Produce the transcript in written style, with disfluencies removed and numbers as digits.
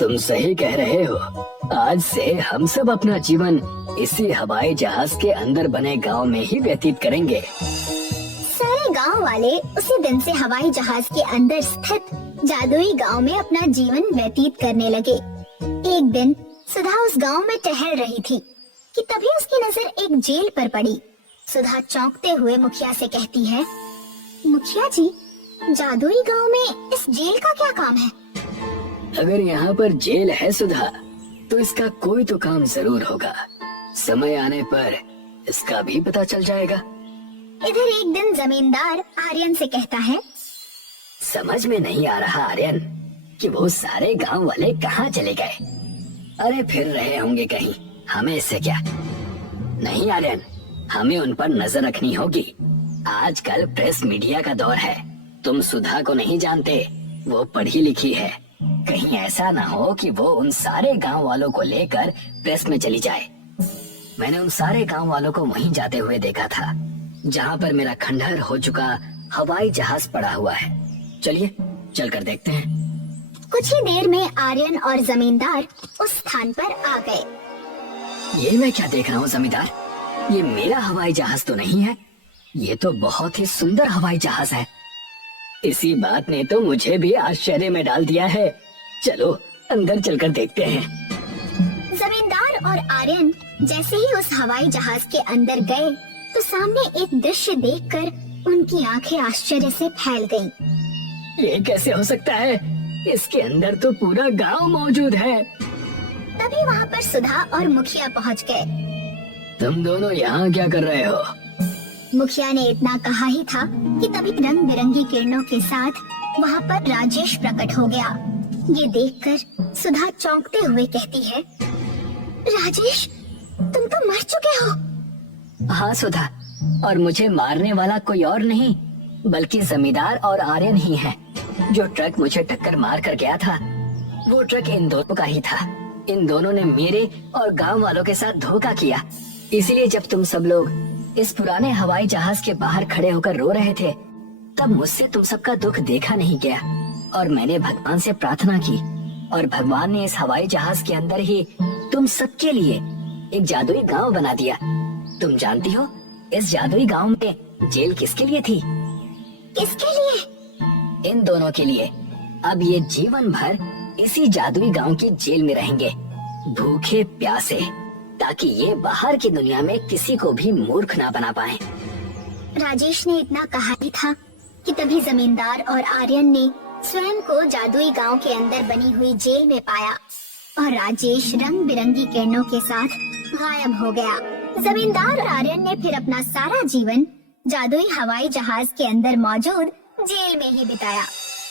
तुम सही कह रहे हो। आज से हम सब अपना जीवन इसी हवाई जहाज के अंदर बने गांव में ही व्यतीत करेंगे। सारे गांव वाले उसी दिन से हवाई जहाज के अंदर स्थित जादुई गांव में अपना जीवन व्यतीत करने लगे। एक दिन सुधा उस गांव में टहल रही थी कि तभी उसकी नजर एक जेल पर पड़ी। सुधा चौंकते हुए मुखिया से कहती है, मुखिया जी, जादुई गांव में इस जेल का क्या काम है? अगर यहाँ पर जेल है सुधा, तो इसका कोई तो काम जरूर होगा। समय आने पर इसका भी पता चल जाएगा। इधर एक दिन जमींदार आर्यन से कहता है, समझ में नहीं आ रहा आर्यन कि वो सारे गांव वाले कहाँ चले गए। अरे फिर रहे होंगे कहीं, हमें इससे क्या। नहीं आर्यन, हमें उन पर नजर रखनी होगी। आजकल प्रेस मीडिया का दौर है। तुम सुधा को नहीं जानते, वो पढ़ी लिखी है। कहीं ऐसा ना हो कि वो उन सारे गांव वालों को लेकर प्रेस में चली जाए। मैंने उन सारे गांव वालों को वहीं जाते हुए देखा था, जहाँ पर मेरा खंडहर हो चुका हवाई जहाज पड़ा हुआ है। चलिए चलकर देखते हैं। कुछ ही देर में आर्यन और जमींदार उस स्थान पर आ गए। ये मैं क्या देख रहा हूँ जमींदार? ये मेरा हवाई जहाज तो नहीं है। ये तो बहुत ही सुंदर हवाई जहाज है। इसी बात ने तो मुझे भी आश्चर्य में डाल दिया है। चलो अंदर चलकर देखते हैं। जमींदार और आर्यन जैसे ही उस हवाई जहाज के अंदर गए तो सामने एक दृश्य देखकर उनकी आंखें आश्चर्य से फैल गईं। ये कैसे हो सकता है? इसके अंदर तो पूरा गांव मौजूद है। तभी वहाँ पर सुधा और मुखिया पहुँच गए। तुम दोनों यहाँ क्या कर रहे हो? मुखिया ने इतना कहा ही था कि तभी रंग बिरंगी किरणों के साथ वहाँ पर राजेश प्रकट हो गया। ये देखकर सुधा चौंकते हुए कहती है, राजेश, तुम तो मर चुके हो। हाँ सुधा, और मुझे मारने वाला कोई और नहीं बल्कि जमींदार और आर्यन ही है। जो ट्रक मुझे टक्कर मार कर गया था, वो ट्रक इन दोनों का ही था। इन दोनों ने मेरे और गांव वालों के साथ धोखा किया। इसीलिए जब तुम सब लोग इस पुराने हवाई जहाज के बाहर खड़े होकर रो रहे थे, तब मुझसे तुम सबका दुख देखा नहीं गया और मैंने भगवान से प्रार्थना की, और भगवान ने इस हवाई जहाज के अंदर ही तुम सबके लिए एक जादुई गांव बना दिया। तुम जानती हो इस जादुई गांव में जेल किसके लिए थी? किसके लिए? इन दोनों के लिए। अब ये जीवन भर इसी जादुई गांव की जेल में रहेंगे, भूखे प्यासे, ताकि ये बाहर की दुनिया में किसी को भी मूर्ख ना बना पाए। राजेश ने इतना कहा ही था कि तभी जमींदार और आर्यन ने स्वयं को जादुई गांव के अंदर बनी हुई जेल में पाया और राजेश रंग बिरंगी किरणों के साथ गायब हो गया। जमींदार और आर्यन ने फिर अपना सारा जीवन जादुई हवाई जहाज के अंदर मौजूद जेल में ही बिताया।